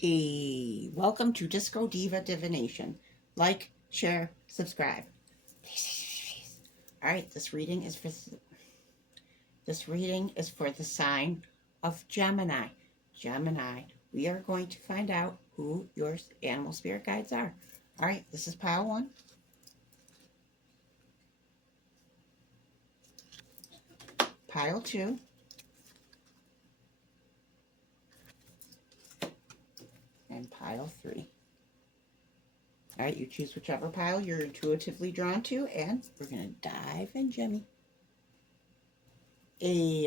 Welcome to Disco Diva Divination. Like, share, subscribe. All right, this reading is for the sign of Gemini. Gemini, we are going to find out who your animal spirit guides are. All right, this is pile 1. Pile 2. And pile 3. All right, you choose whichever pile you're intuitively drawn to, and we're going to dive in Gemmy.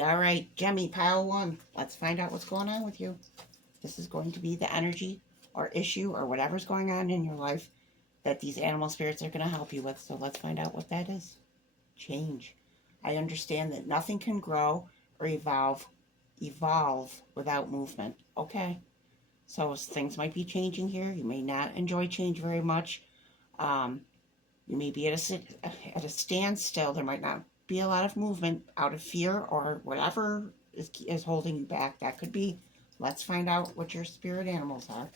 All right, Gemmy, pile 1. Let's find out what's going on with you. This is going to be the energy or issue or whatever's going on in your life that these animal spirits are going to help you with. So let's find out what that is. Change. I understand that nothing can grow or evolve without movement. Okay. So things might be changing here. You may not enjoy change very much. You may be at a standstill. There might not be a lot of movement out of fear or whatever is holding you back. That could be. Let's find out what your spirit animals are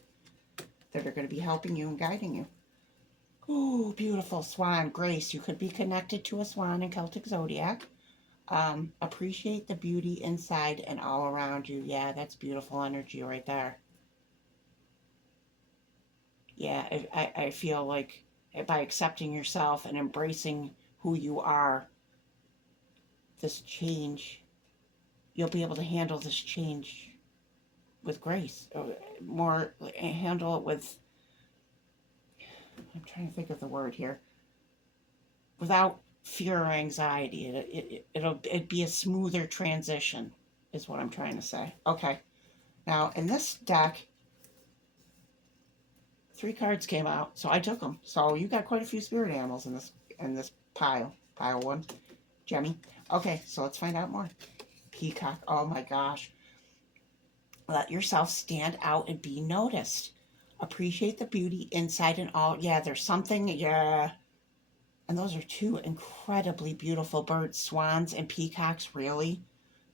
that are going to be helping you and guiding you. Ooh, beautiful swan, Grace. You could be connected to a swan in Celtic Zodiac. Appreciate the beauty inside and all around you. Yeah, that's beautiful energy right there. Yeah, I feel like by accepting yourself and embracing who you are, this change, you'll be able to handle this change with grace. Or more, handle it with, I'm trying to think of the word here, without fear or anxiety. It'd be a smoother transition, is what I'm trying to say. Okay. Now, in this deck, 3 cards came out, so I took them. So you got quite a few spirit animals in this pile 1, Gemmy. Okay, so let's find out more. Peacock. Oh my gosh. Let yourself stand out and be noticed. Appreciate the beauty inside and all. Yeah, there's something. Yeah. And those are 2 incredibly beautiful birds, swans and peacocks, really.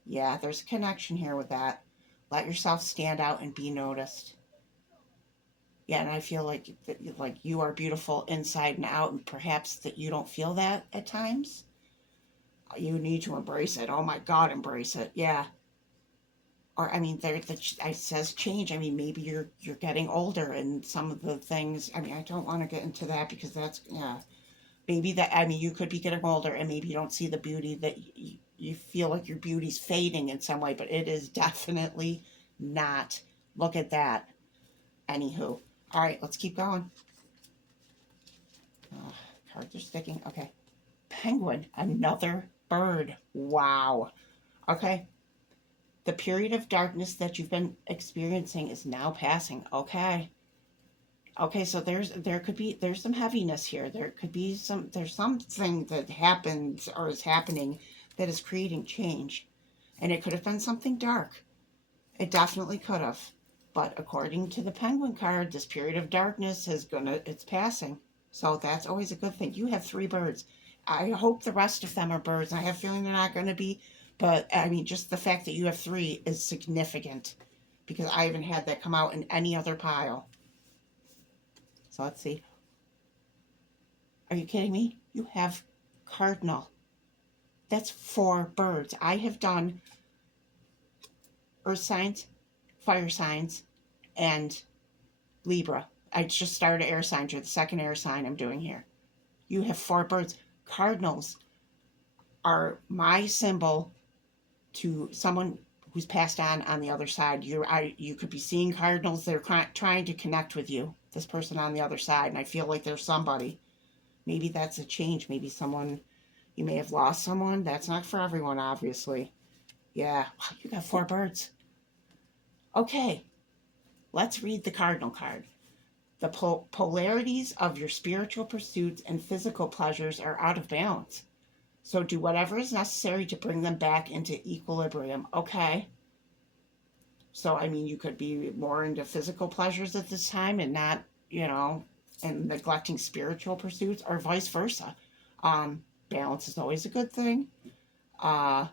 Yeah, there's a connection here with that. Let yourself stand out and be noticed. Yeah, and I feel like you are beautiful inside and out, and perhaps that you don't feel that at times. You need to embrace it. Oh my God, embrace it. Yeah. Or I mean, it says change. I mean, maybe you're getting older, and some of the things. I mean, I don't want to get into that because that's yeah. Maybe that I mean, you could be getting older, and maybe you don't see the beauty that you feel like your beauty's fading in some way, but it is definitely not. Look at that. Anywho, all right, let's keep going. Oh, cards are sticking. Okay. Penguin, another bird. Wow. Okay. The period of darkness that you've been experiencing is now passing. Okay. Okay, so there's some heaviness here. There's something that happens or is happening that is creating change. And it could have been something dark. It definitely could have. But according to the penguin card, this period of darkness it's passing. So that's always a good thing. You have 3 birds. I hope the rest of them are birds. I have a feeling they're not going to be, but I mean, just the fact that you have 3 is significant because I haven't had that come out in any other pile. So let's see. Are you kidding me? You have cardinal. That's 4 birds. I have done earth signs, fire signs, and Libra. I just started air signs. You're the second air sign I'm doing here. You have 4 birds. Cardinals are my symbol to someone who's passed on the other side. You could be seeing cardinals. They're trying to connect with you. This person on the other side, and I feel like there's somebody. Maybe that's a change. Maybe someone you may have lost someone. That's not for everyone, obviously. Yeah, wow, you got 4 birds. Okay, let's read the cardinal card. The polarities of your spiritual pursuits and physical pleasures are out of balance. So do whatever is necessary to bring them back into equilibrium. Okay. So, I mean, you could be more into physical pleasures at this time and not, and neglecting spiritual pursuits or vice versa. Balance is always a good thing. Uh,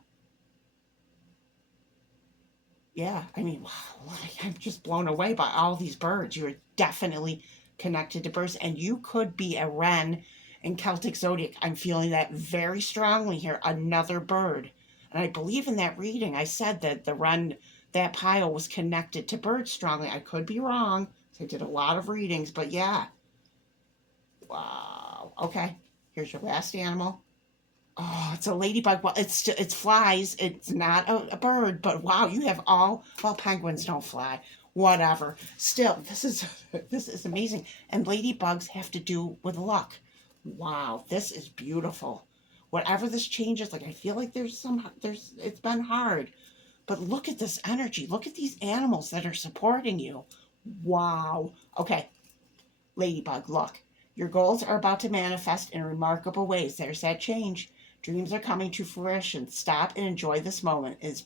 Yeah, I mean, wow, I'm just blown away by all these birds. You're definitely connected to birds, and you could be a wren in Celtic zodiac. I'm feeling that very strongly here. Another bird, and I believe in that reading. I said that the wren, that pile was connected to birds strongly. I could be wrong. So I did a lot of readings, but yeah. Wow. Okay. Here's your last animal. Oh, it's a ladybug. Well, it's flies. It's not a bird, but wow, you have all. Well, penguins don't fly. Whatever. Still, this is this is amazing. And ladybugs have to do with luck. Wow, this is beautiful. Whatever this changes, like I feel like there's it's been hard, but look at this energy. Look at these animals that are supporting you. Wow. Okay, ladybug, look. Your goals are about to manifest in remarkable ways. There's that change. Dreams are coming to fruition. Stop and enjoy this moment. It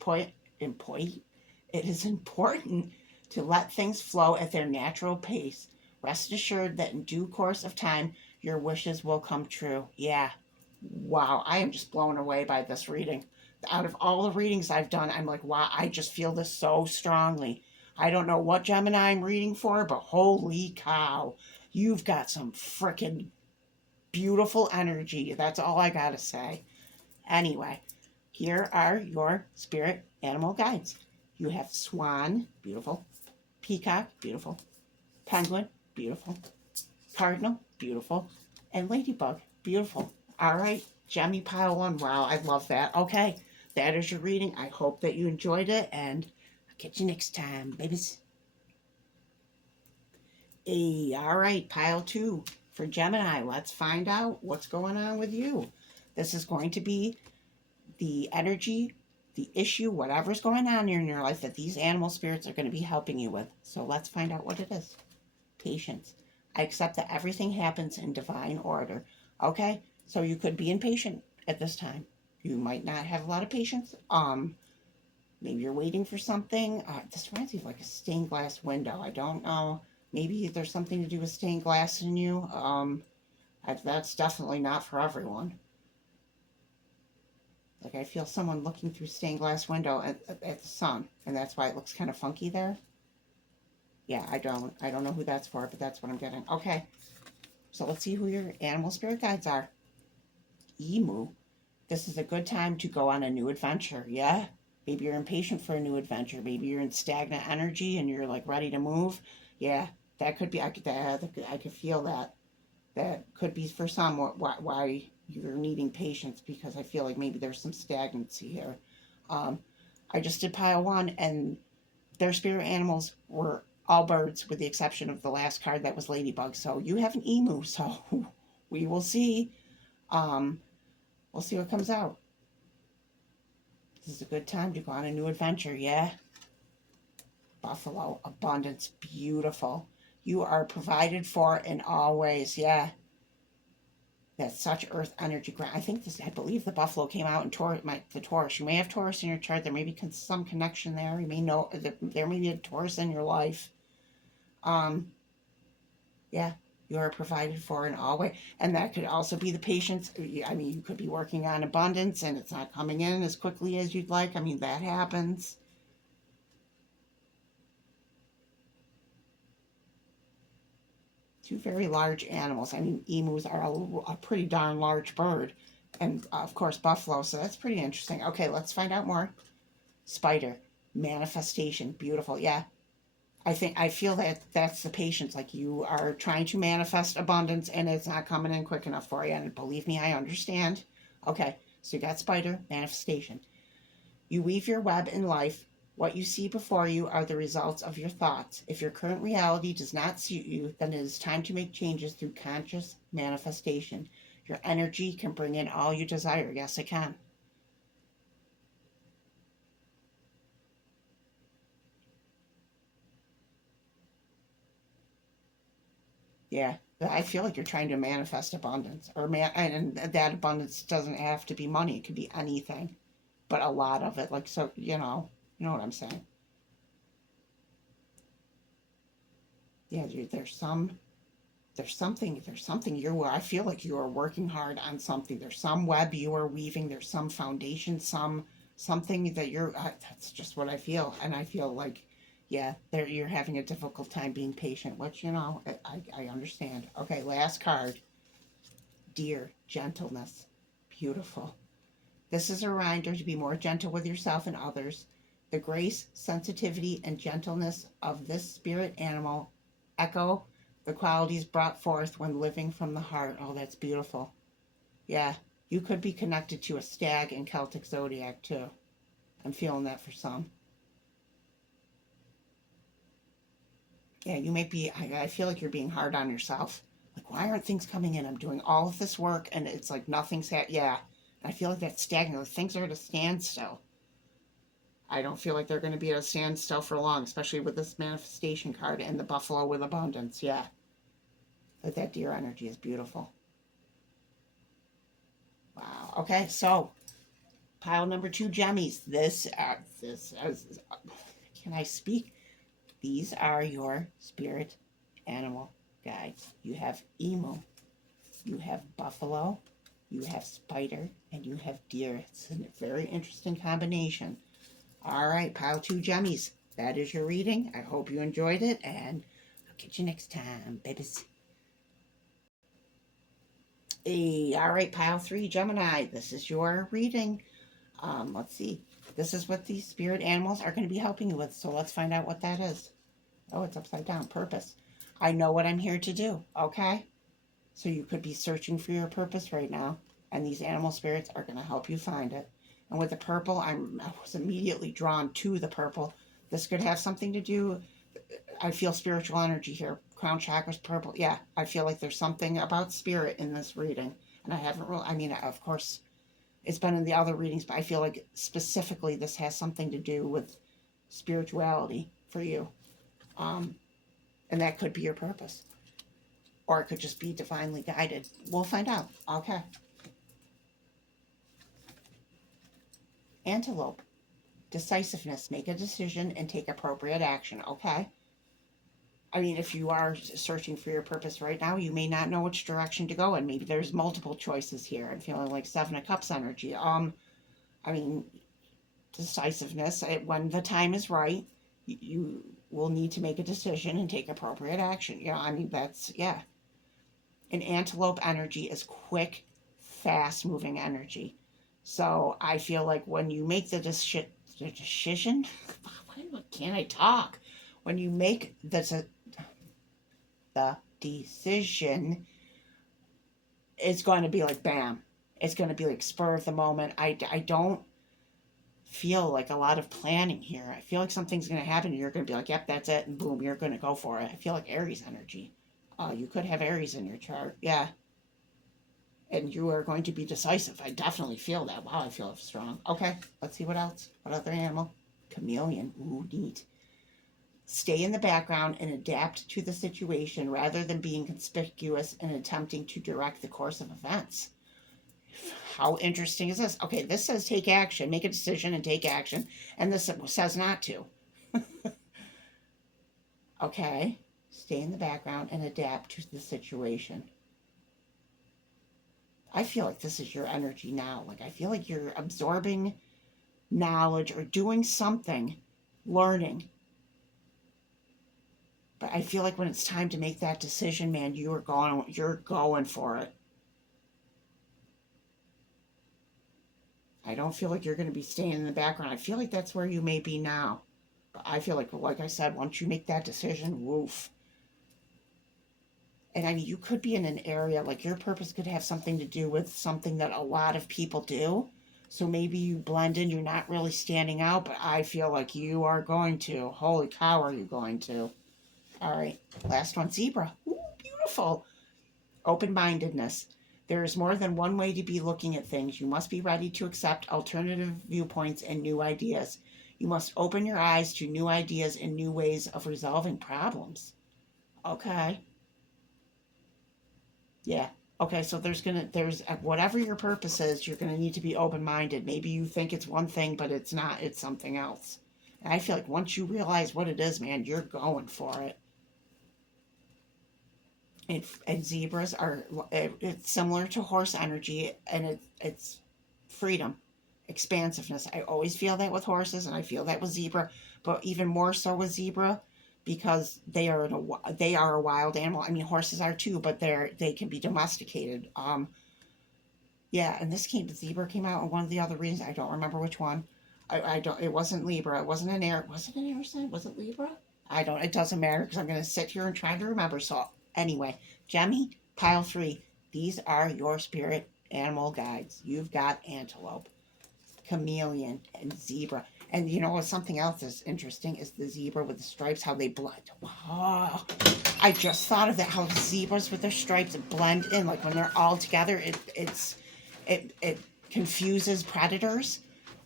is important to let things flow at their natural pace. Rest assured that in due course of time, your wishes will come true. Yeah. Wow. I am just blown away by this reading. Out of all the readings I've done, I'm like, wow, I just feel this so strongly. I don't know what Gemini I'm reading for, but holy cow. You've got some frickin' beautiful energy. That's all I gotta say. Anyway, here are your spirit animal guides. You have swan, beautiful. Peacock, beautiful. Penguin, beautiful. Cardinal, beautiful. And ladybug, beautiful. All right, Gemmy pile one. Wow, I love that. Okay, that is your reading. I hope that you enjoyed it, and I'll catch you next time, babies. Hey, all right, pile two for Gemini. Let's find out what's going on with you. This is going to be the energy, the issue, whatever's going on in your life that these animal spirits are going to be helping you with. So let's find out what it is. Patience. I accept that everything happens in divine order. Okay, so you could be impatient at this time. You might not have a lot of patience. Maybe you're waiting for something. This reminds me of like a stained glass window. I don't know. Maybe there's something to do with stained glass in you. That's definitely not for everyone. Like I feel someone looking through stained glass window at the sun, and that's why it looks kind of funky there. Yeah, I don't know who that's for, but that's what I'm getting. Okay, so let's see who your animal spirit guides are. Emu. This is a good time to go on a new adventure. Yeah, maybe you're impatient for a new adventure. Maybe you're in stagnant energy and you're like ready to move. Yeah, that could be. I could feel that. That could be for some why you're needing patience, because I feel like maybe there's some stagnancy here. Um, I just did pile one, and their spirit animals were all birds, with the exception of the last card that was ladybug. So you have an emu. So we will see. Um, we'll see what comes out. This is a good time to go on a new adventure. Yeah. Buffalo, abundance, beautiful. You are provided for in all ways. Yeah. That's such earth energy. I think this, I believe the buffalo came out in the Taurus. You may have Taurus in your chart. There may be some connection there. You may know that there may be a Taurus in your life. Yeah, you are provided for in all ways. And that could also be the patience. I mean, you could be working on abundance and it's not coming in as quickly as you'd like. I mean, that happens. Two very large animals. I mean, emus are a pretty darn large bird. And of course, buffalo. So that's pretty interesting. Okay, let's find out more. Spider, manifestation, beautiful. Yeah, I feel that that's the patience. Like you are trying to manifest abundance and it's not coming in quick enough for you. And believe me, I understand. Okay, so you got spider, manifestation. You weave your web in life. What you see before you are the results of your thoughts. If your current reality does not suit you, then it is time to make changes through conscious manifestation. Your energy can bring in all you desire. Yes, it can. Yeah, I feel like you're trying to manifest abundance, and that abundance doesn't have to be money. It could be anything, but a lot of it. Like so, you know what I'm saying. Yeah, there's something I feel like you are working hard on something. There's some web you are weaving. There's some foundation, some something that you're, that's just what I feel. And I feel like, yeah, there you're having a difficult time being patient, which, I understand. Okay, last card. Dear, gentleness. Beautiful. This is a reminder to be more gentle with yourself and others. The grace, sensitivity, and gentleness of this spirit animal echo the qualities brought forth when living from the heart. Oh, that's beautiful. Yeah, you could be connected to a stag in Celtic zodiac too. I'm feeling that for some. Yeah, you might be, I feel like you're being hard on yourself. Like, why aren't things coming in? I'm doing all of this work and it's like yeah. I feel like that's stagnant. Things are at a standstill. I don't feel like they're going to be at a standstill for long, especially with this manifestation card and the buffalo with abundance. Yeah, that deer energy is beautiful. Wow. Okay, so pile number two, Gemmies. Can I speak? These are your spirit animal guides. You have emu, you have buffalo, you have spider, and you have deer. It's a very interesting combination. All right, pile two, Gemmies. That is your reading. I hope you enjoyed it, and I'll catch you next time, babies. Hey, all right, pile three, Gemini. This is your reading. Let's see. This is what these spirit animals are going to be helping you with. So let's find out what that is. Oh, it's upside down. Purpose. I know what I'm here to do. Okay. So you could be searching for your purpose right now, and these animal spirits are going to help you find it. And with the purple, I was immediately drawn to the purple. This could have something to do. I feel spiritual energy here. Crown chakras, purple. Yeah, I feel like there's something about spirit in this reading, and I haven't really. I mean, of course, it's been in the other readings, but I feel like specifically this has something to do with spirituality for you. Um, and that could be your purpose. Or it could just be divinely guided. We'll find out. Okay. Antelope. Decisiveness. Make a decision and take appropriate action. Okay. I mean, if you are searching for your purpose right now, you may not know which direction to go in. Maybe there's multiple choices here. I'm feeling like Seven of Cups energy. I mean, decisiveness. When the time is right, you will need to make a decision and take appropriate action. Yeah, I mean, yeah. An antelope energy is quick, fast moving energy. So I feel like when you make the decision, why can't I talk? When you make the decision, it's going to be like bam. It's going to be like spur of the moment. I don't feel like a lot of planning here. I feel like something's going to happen and you're going to be like, yep, that's it. And boom, you're going to go for it. I feel like Aries energy. You could have Aries in your chart. Yeah. And you are going to be decisive. I definitely feel that. Wow, I feel strong. Okay, let's see what else. What other animal? Chameleon. Ooh, neat. Stay in the background and adapt to the situation rather than being conspicuous and attempting to direct the course of events. How interesting is this? Okay, this says take action, make a decision and take action, and this says not to. Okay, stay in the background and adapt to the situation. I feel like this is your energy now. Like, I feel like you're absorbing knowledge or doing something, learning. But I feel like when it's time to make that decision, man, you're going for it. I don't feel like you're going to be staying in the background. I feel like that's where you may be now. But I feel like I said, once you make that decision, woof. And I mean, you could be in an area, like your purpose could have something to do with something that a lot of people do. So maybe you blend in, you're not really standing out, but I feel like you are going to. Holy cow, are you going to? All right, last one, zebra. Ooh, beautiful. Open-mindedness. There is more than one way to be looking at things. You must be ready to accept alternative viewpoints and new ideas. You must open your eyes to new ideas and new ways of resolving problems. Okay. Yeah. Okay, so there's whatever your purpose is, you're gonna need to be open-minded. Maybe you think it's one thing, but it's not, it's something else. And I feel like once you realize what it is, man, you're going for it. And zebras are, it's similar to horse energy, and it's freedom. expansiveness. I always feel that with horses, and I feel that with zebra, but even more so with zebra, because they are a wild animal. I mean, horses are too, but they can be domesticated. Yeah, and zebra came out in one of the other readings. I don't remember which one. I don't. It wasn't Libra. It wasn't an air. Was it an air sign? Was it Libra? I don't. It doesn't matter because I'm going to sit here and try to remember. So anyway, Gemmy, pile 3. These are your spirit animal guides. You've got antelope, chameleon, and zebra. And you know what? Something else that's interesting is the zebra with the stripes, how they blend. Wow. I just thought of that, how zebras with their stripes blend in. Like when they're all together, it confuses predators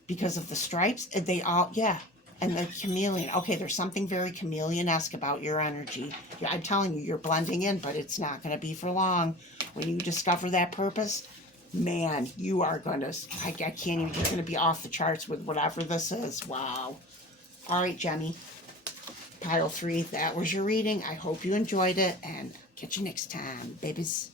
because of the stripes. They all, yeah. And the chameleon. Okay, there's something very chameleon-esque about your energy. I'm telling you, you're blending in, but it's not going to be for long. When you discover that purpose, man, you are going to, I can't even, you're going to be off the charts with whatever this is. Wow. All right, Jenny. Pile 3, that was your reading. I hope you enjoyed it, and catch you next time, babies.